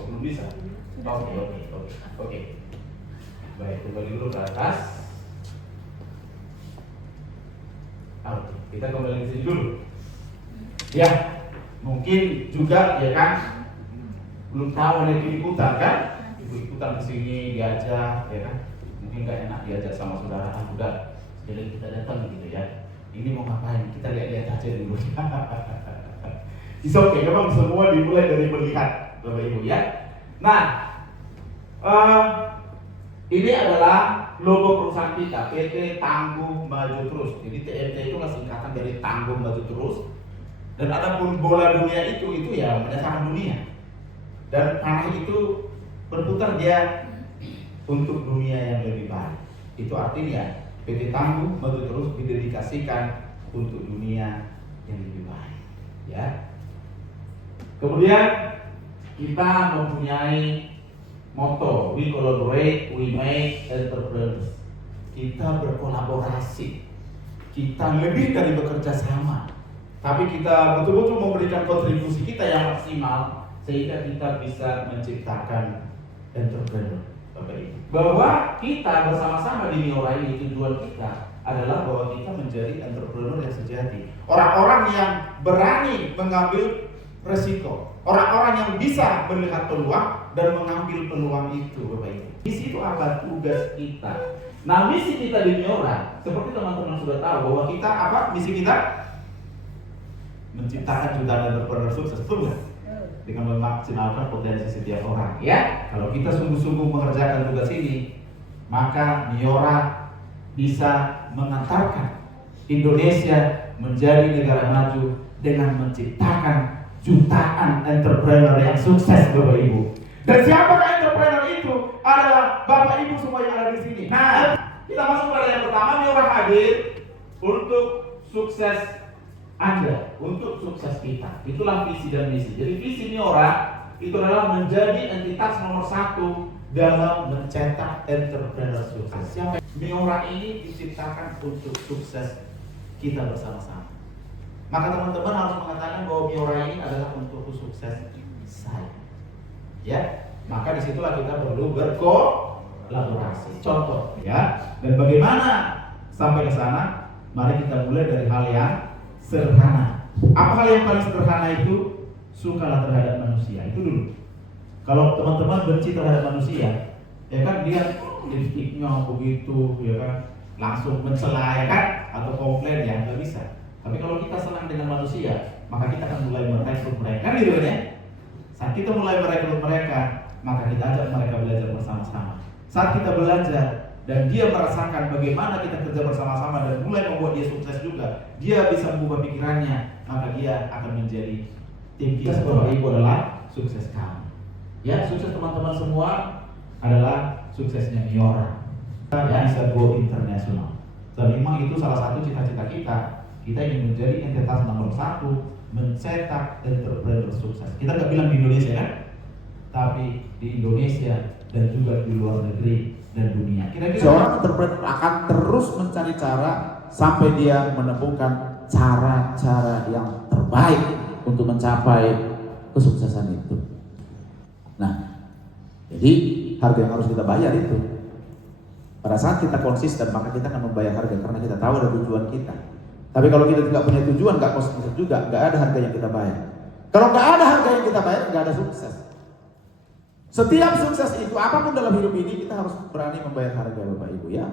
Oh, belum bisa. Oke. Baik, kembali dulu ke atas. Oke, kita kembali ke sini dulu. Ya, mungkin juga ya kan belum tahu ada ikutan kan? Ikutan ke sini diajak ya kan? Mungkin nggak enak diajak sama saudara udah. Jadi kita datang gitu ya. Ini mau ngapain? Kita lihat-lihat aja dulu. It's okay, memang semua dimulai dari melihat, Bapak Ibu ya. Nah, ini adalah logo perusahaan kita, PT Tangguh Maju Terus. Jadi TMT itu singkatan dari Tangguh Maju Terus. Dan adapun bola dunia itu ya menyatakan dunia. Dan panah itu berputar dia untuk dunia yang lebih baik. Itu artinya PT Tangguh Maju Terus didedikasikan untuk dunia yang lebih baik. Ya. Kemudian kita mempunyai motto, we collaborate, we make entrepreneurs. Kita berkolaborasi. Kita lebih dari bekerja sama. Tapi kita betul-betul memberikan kontribusi kita yang maksimal sehingga kita bisa menciptakan entrepreneur. Bahwa kita bersama-sama di Miora ini tujuan kita adalah bahwa kita menjadi entrepreneur yang sejati. Orang-orang yang berani mengambil resiko. Orang-orang yang bisa melihat peluang dan mengambil peluang itu, Bapak Ibu. Misi itu apa? Tugas kita. Nah, misi kita di Miora, seperti teman-teman sudah tahu bahwa kita apa? Misi kita menciptakan jutaan entrepreneur sukses, betul nggak? Dengan memaksimalkan potensi setiap orang. Ya, kalau kita sungguh-sungguh mengerjakan tugas ini, maka Miora bisa mengantarkan Indonesia menjadi negara maju dengan menciptakan jutaan entrepreneur yang sukses, Bapak Ibu. Dan siapakah entrepreneur itu? Adalah Bapak Ibu semua yang ada di sini. Nah, kita masuk pada yang pertama. Miora hadir untuk sukses Anda, untuk sukses kita. Itulah visi dan misi. Jadi visi Miora itu adalah menjadi entitas nomor 1 dalam mencetak entrepreneur sukses. Siapa? Miora ini diciptakan untuk sukses kita bersama-sama. Maka teman-teman harus mengatakan bahwa Miora ini adalah untuk sukses saya. Ya, maka disitulah kita perlu berkolaborasi. Contoh, ya. Dan bagaimana sampai ke sana? Mari kita mulai dari hal yang sederhana. Apa hal yang paling sederhana itu? Sukalah terhadap manusia. Itu dulu. Kalau teman-teman benci terhadap manusia, ya kan dia lipstiknya begitu, ya kan langsung mencela, ya kan, atau komplain, ya nggak bisa. Tapi kalau kita senang dengan manusia, maka kita akan mulai merekrut mereka, kan gitu ya. Saat kita mulai merekrut mereka, maka kita ajak mereka belajar bersama-sama. Saat kita belajar dan dia merasakan bagaimana kita kerja bersama-sama dan mulai membuat dia sukses juga, dia bisa mengubah pikirannya, maka dia akan menjadi tim kita. Bapak Ibu adalah sukses kamu. Ya, sukses teman-teman semua adalah suksesnya Miora. Ya, bisa go internasional. Dan memang itu salah satu cita-cita kita. Kita ingin menjadi entitas nomor 1 mencetak entrepreneur sukses. Kita nggak bilang di Indonesia kan, tapi di Indonesia dan juga di luar negeri dan dunia. Kira-kira seorang entrepreneur akan terus mencari cara sampai dia menemukan cara-cara yang terbaik untuk mencapai kesuksesan itu. Nah, jadi harga yang harus kita bayar itu. Pada saat kita konsisten, maka kita akan membayar harga karena kita tahu ada tujuan kita. Tapi kalau kita tidak punya tujuan, nggak konsisten juga, nggak ada harga yang kita bayar. Kalau nggak ada harga yang kita bayar, nggak ada sukses. Setiap sukses itu, apapun dalam hidup ini, kita harus berani membayar harga, Bapak Ibu ya.